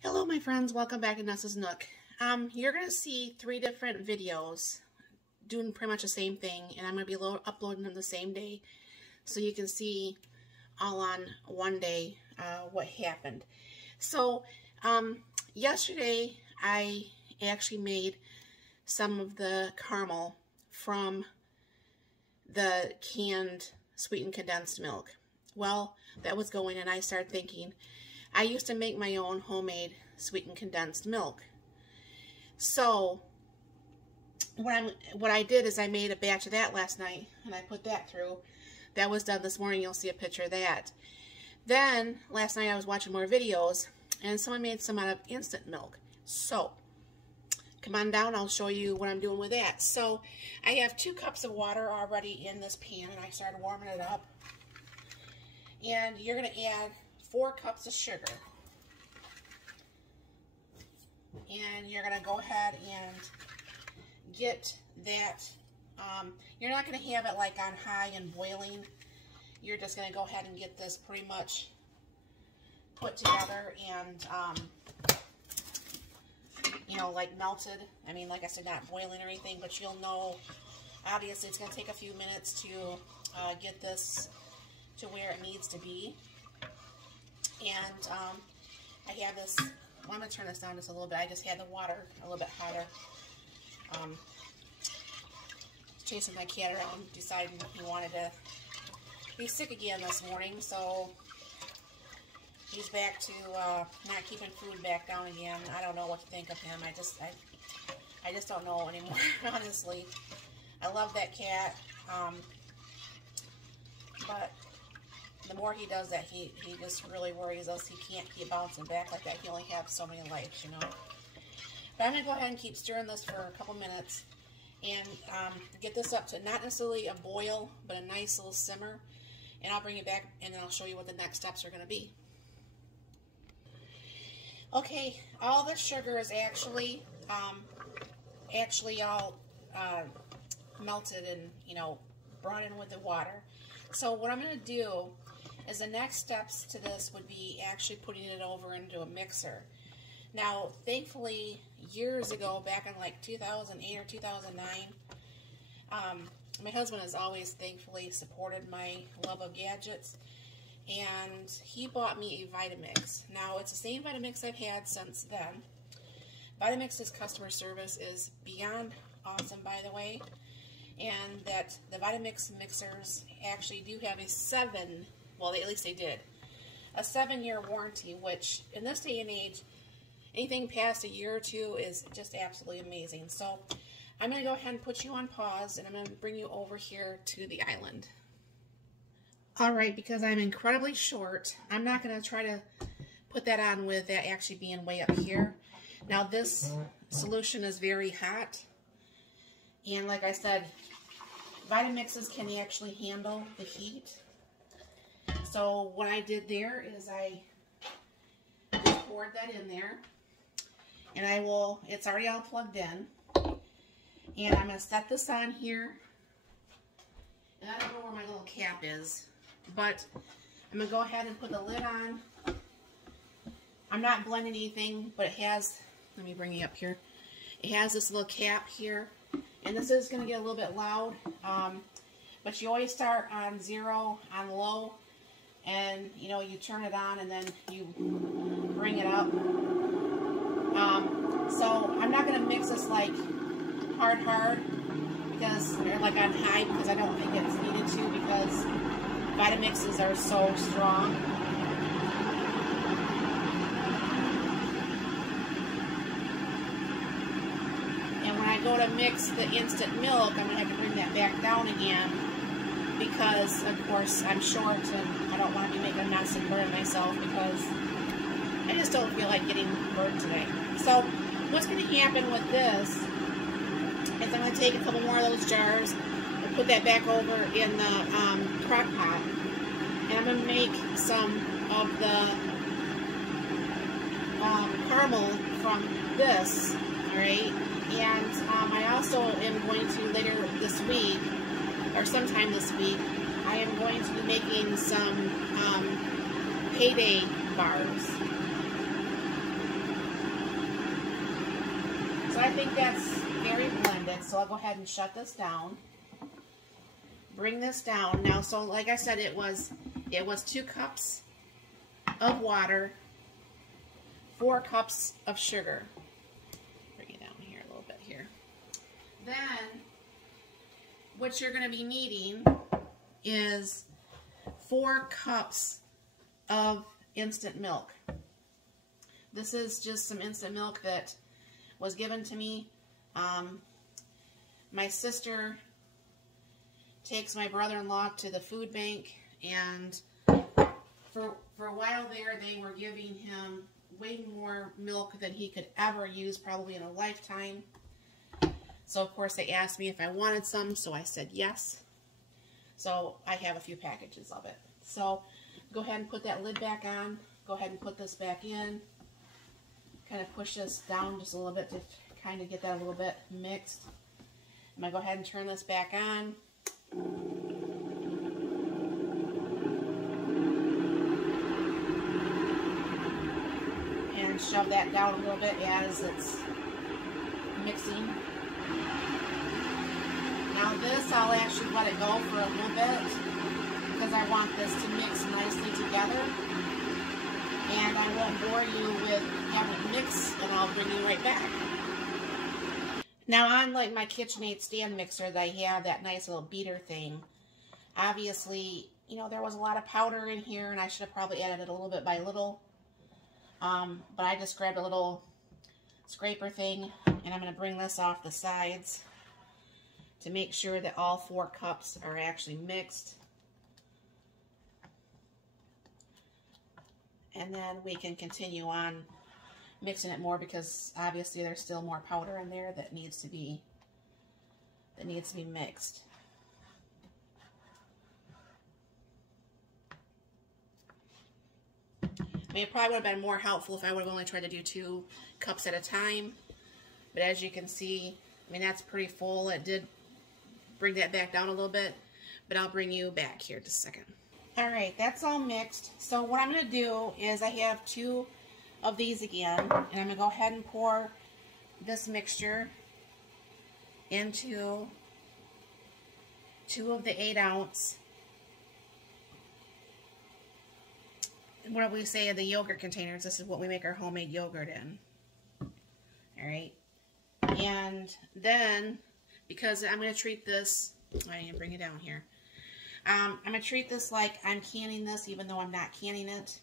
Hello my friends, welcome back to Nessa's Nook. You're going to see 3 different videos doing pretty much the same thing, and I'm going to be uploading them the same day so you can see all on one day what happened. So yesterday I actually made some of the caramel from the canned sweetened condensed milk. Well, that was going, and I started thinking, I used to make my own homemade sweetened condensed milk. So what I did is I made a batch of that last night, and I put that through. That was done this morning. You'll see a picture of that. Then last night I was watching more videos, and someone made some out of instant milk. So come on down, I'll show you what I'm doing with that. So I have 2 cups of water already in this pan, and I started warming it up. And you're going to add 4 cups of sugar. And you're going to go ahead and get that. You're not going to have it like on high and boiling. You're just going to go ahead and get this pretty much put together and, you know, like melted. I mean, like I said, not boiling or anything, but you'll know, obviously, it's going to take a few minutes to get this to where it needs to be. And I have this, well, I'm going to turn this down just a little bit. I just had the water a little bit hotter. Chasing my cat around, deciding he wanted to be sick again this morning, so he's back to not keeping food back down again. I don't know what to think of him. I just don't know anymore, honestly. I love that cat, but the more he does that, he just really worries us. He can't keep bouncing back like that. He only has so many lives, you know. But I'm going to go ahead and keep stirring this for a couple minutes and get this up to not necessarily a boil, but a nice little simmer. And I'll bring it back and then I'll show you what the next steps are going to be. Okay, all the sugar is actually all melted and, you know, brought in with the water. So what I'm going to do is the next steps to this would be actually putting it over into a mixer. Now, thankfully, years ago, back in like 2008 or 2009, my husband has always thankfully supported my love of gadgets, and he bought me a Vitamix. Now, it's the same Vitamix I've had since then. Vitamix's customer service is beyond awesome, by the way, and that the Vitamix mixers actually do have a well, at least they did, a 7-year warranty, which in this day and age, anything past a year or 2 is just absolutely amazing. So I'm going to go ahead and put you on pause, and I'm going to bring you over here to the island. Alright, because I'm incredibly short, I'm not going to try to put that on with that actually being way up here. Now this solution is very hot, and like I said, Vitamixes can actually handle the heat. So what I did there is I poured that in there, and it's already all plugged in, and I'm going to set this on here. And I don't know where my little cap is, but I'm going to go ahead and put the lid on. I'm not blending anything, but it has, let me bring you up here, it has this little cap here, and this is going to get a little bit loud, but you always start on 0, on low, and you know, you turn it on and then you bring it up. So I'm not going to mix this like hard because, or like on high, because I don't think it's needed to, because Vitamixes are so strong. And when I go to mix the instant milk, I'm going to have to bring that back down again, because of course I'm short and I don't want to be making a mess and burning myself, because I just don't feel like getting burned today. So what's going to happen with this is I'm going to take a couple more of those jars and put that back over in the crock pot, and I'm going to make some of the caramel from this, alright? And I also am going to later this week, or sometime this week, I am going to be making some payday bars. I think that's very blended, so I'll go ahead and shut this down. Bring this down. Now, so like I said, it was 2 cups of water, 4 cups of sugar. Bring it down here a little bit here. Then, what you're going to be needing is 4 cups of instant milk. This is just some instant milk that was given to me. My sister takes my brother-in-law to the food bank, and for a while there they were giving him way more milk than he could ever use, probably in a lifetime. So of course they asked me if I wanted some, so I said yes. So I have a few packages of it. So go ahead and put that lid back on. Go ahead and put this back in. Kind of push this down just a little bit to kind of get that a little bit mixed. I'm going to go ahead and turn this back on. And shove that down a little bit as it's mixing. Now this, I'll actually let it go for a little bit because I want this to mix nicely together. And I won't bore you with having it mix, and I'll bring you right back. Now, unlike my KitchenAid stand mixer that I have, that nice little beater thing, obviously, you know, there was a lot of powder in here, and I should have probably added it a little bit by little. But I just grabbed a little scraper thing, and I'm going to bring this off the sides to make sure that all 4 cups are actually mixed. And then we can continue on mixing it more, because obviously there's still more powder in there that needs to be mixed. I mean, it probably would have been more helpful if I would have only tried to do 2 cups at a time. But as you can see, I mean, that's pretty full. It did bring that back down a little bit, but I'll bring you back here just a second. All right, that's all mixed. So what I'm going to do is I have 2 of these again, and I'm going to go ahead and pour this mixture into 2 of the 8-ounce, what do we say, the yogurt containers. This is what we make our homemade yogurt in. All right, and then, because I'm going to treat this, I need to bring it down here. I'm going to treat this like I'm canning this, even though I'm not canning it.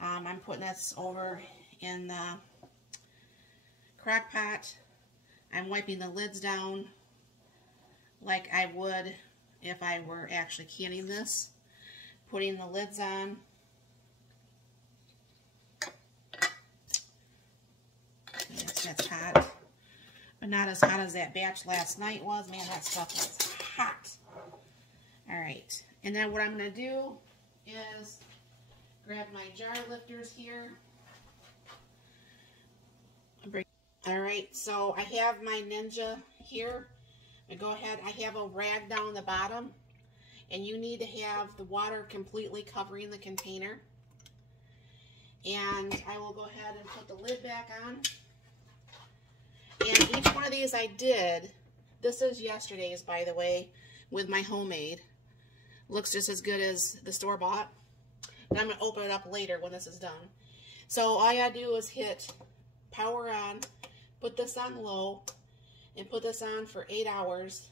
I'm putting this over in the crock pot. I'm wiping the lids down like I would if I were actually canning this. Putting the lids on. Yes, that's hot. But not as hot as that batch last night was. Man, that stuff was hot. Alright, and then what I'm going to do is grab my jar lifters here. Alright, so I have my Ninja here. I go ahead, I have a rag down the bottom, and you need to have the water completely covering the container. And I will go ahead and put the lid back on. And each one of these I did, this is yesterday's, by the way, with my homemade. Looks just as good as the store-bought. And I'm going to open it up later when this is done. So all you got to do is hit power on, put this on low, and put this on for 8 hours.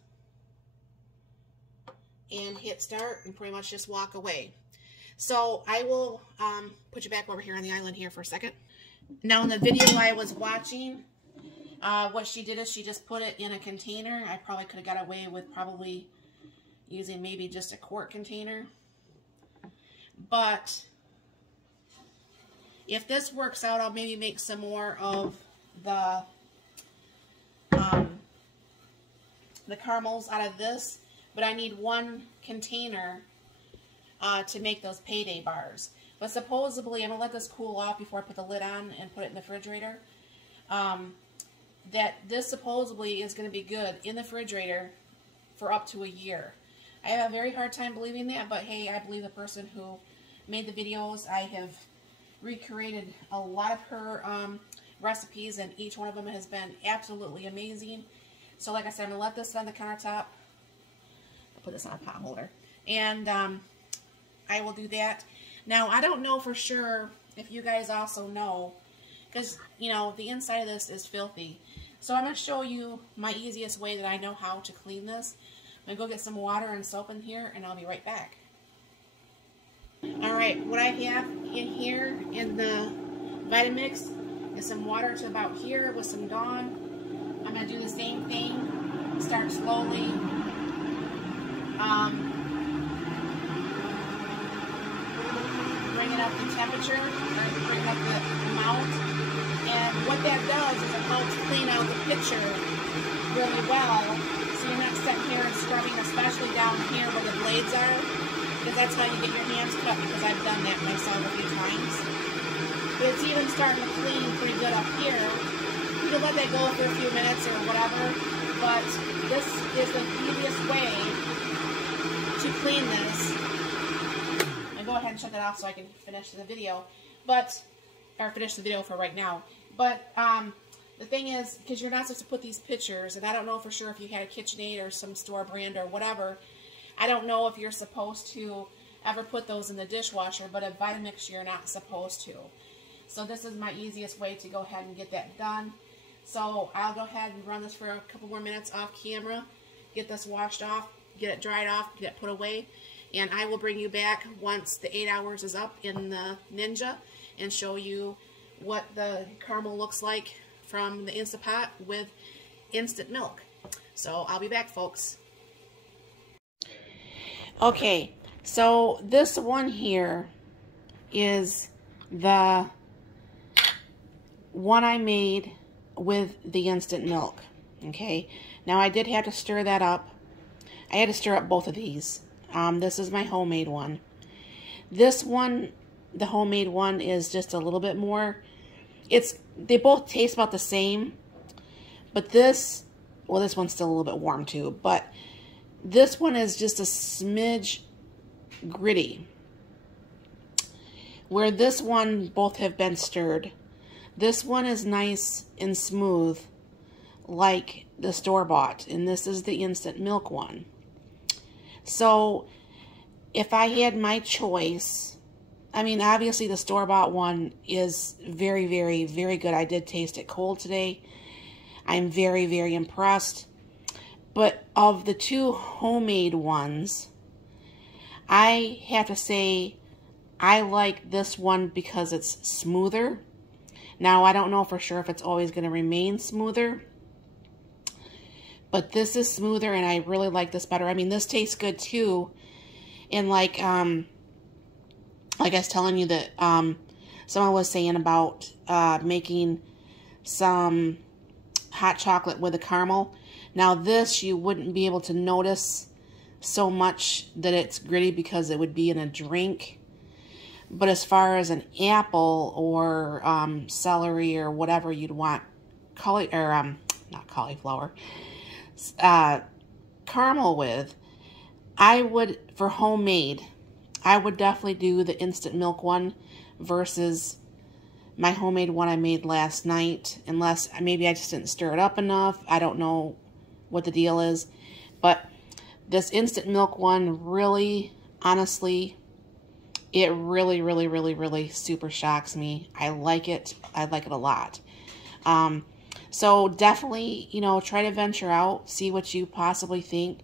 And hit start and pretty much just walk away. So I will put you back over here on the island here for a second. Now in the video I was watching, what she did is she just put it in a container. I probably could have got away with probably using maybe just a quart container. But if this works out, I'll maybe make some more of the caramels out of this. But I need 1 container to make those payday bars. But supposedly, I'm going to let this cool off before I put the lid on and put it in the refrigerator. That this supposedly is going to be good in the refrigerator for up to a year. I have a very hard time believing that, but hey, I believe the person who made the videos. I have recreated a lot of her recipes, and each one of them has been absolutely amazing. So like I said, I'm going to let this sit on the countertop. I'll put this on a pot holder. And I will do that. Now, I don't know for sure if you guys also know, because, you know, the inside of this is filthy. So I'm going to show you my easiest way that I know how to clean this. I'm going to go get some water and soap in here, and I'll be right back. Alright, what I have in here in the Vitamix is some water to about here with some Dawn. I'm going to do the same thing. Start slowly. Bring it up to temperature, or bring up the amount. And what that does is it helps clean out the pitcher really well. So you're not sitting here and scrubbing, especially down here where the blades are. Because that's how you get your hands cut, because I've done that myself a few times. But it's even starting to clean pretty good up here. You can let that go for a few minutes or whatever, but this is the easiest way to clean this. And go ahead and shut that off so I can finish the video, or finish the video for right now. But the thing is, because you're not supposed to put these pitchers, and I don't know for sure if you had a KitchenAid or some store brand or whatever, I don't know if you're supposed to ever put those in the dishwasher, but at Vitamix you're not supposed to. So this is my easiest way to go ahead and get that done. So I'll go ahead and run this for a couple more minutes off camera, get this washed off, get it dried off, get it put away, and I will bring you back once the 8 hours is up in the Ninja and show you what the caramel looks like from the Instant Pot with instant milk. So I'll be back, folks. Okay, so this one here is the one I made with the instant milk. Okay, now I did have to stir that up. I had to stir up both of these. This is my homemade one. This one, the homemade one, is just a little bit more. They both taste about the same, but this one's still a little bit warm too, but this one is just a smidge gritty. Where this one, both have been stirred. This one is nice and smooth like the store-bought, and this is the instant milk one. So if I had my choice, I mean, obviously the store-bought one is very, very, very good. I did taste it cold today. I'm very, very impressed. But of the two homemade ones, I have to say I like this one because it's smoother. Now, I don't know for sure if it's always going to remain smoother, but this is smoother, and I really like this better. I mean, this tastes good too. And like I was telling you that someone was saying about making some hot chocolate with a caramel. Now this, you wouldn't be able to notice so much that it's gritty because it would be in a drink. But as far as an apple or celery or whatever you'd want, not cauliflower, caramel with, I would, for homemade, I would definitely do the instant milk one versus my homemade one I made last night. Unless maybe I just didn't stir it up enough. I don't know what the deal is. But this instant milk one really, honestly, it really, really, really, really super shocks me. I like it. I like it a lot. So definitely, you know, try to venture out, see what you possibly think.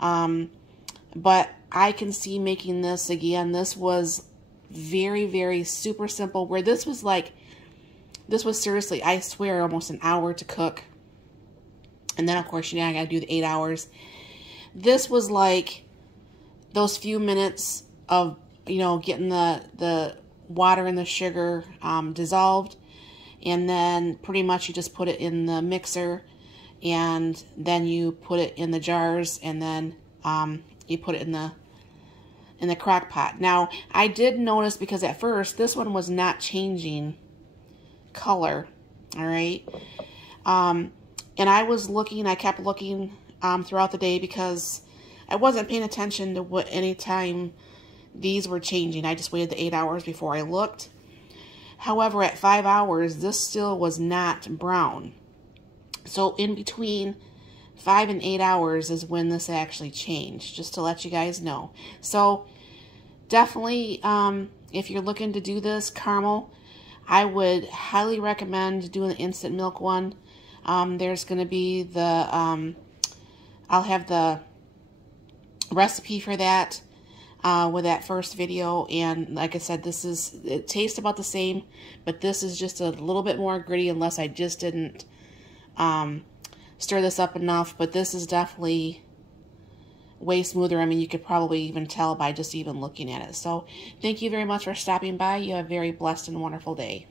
But I can see making this again. This was very, very super simple. Where this was like, this was seriously, I swear, almost an hour to cook. And then, of course, you know, I got to do the 8 hours. This was like those few minutes of, you know, getting the water and the sugar dissolved. And then pretty much you just put it in the mixer. And then you put it in the jars. And then you put it in the crock pot. Now, I did notice, because at first this one was not changing color. All right. And I was looking, I kept looking throughout the day because I wasn't paying attention to what any time these were changing. I just waited the 8 hours before I looked. However, at 5 hours, this still was not brown. So in between 5 and 8 hours is when this actually changed, just to let you guys know. So definitely, if you're looking to do this caramel, I would highly recommend doing the instant milk one. There's going to be the, I'll have the recipe for that with that first video. And like I said, it tastes about the same, but this is just a little bit more gritty unless I just didn't stir this up enough. But this is definitely way smoother. I mean, you could probably even tell by just even looking at it. So thank you very much for stopping by. You have a very blessed and wonderful day.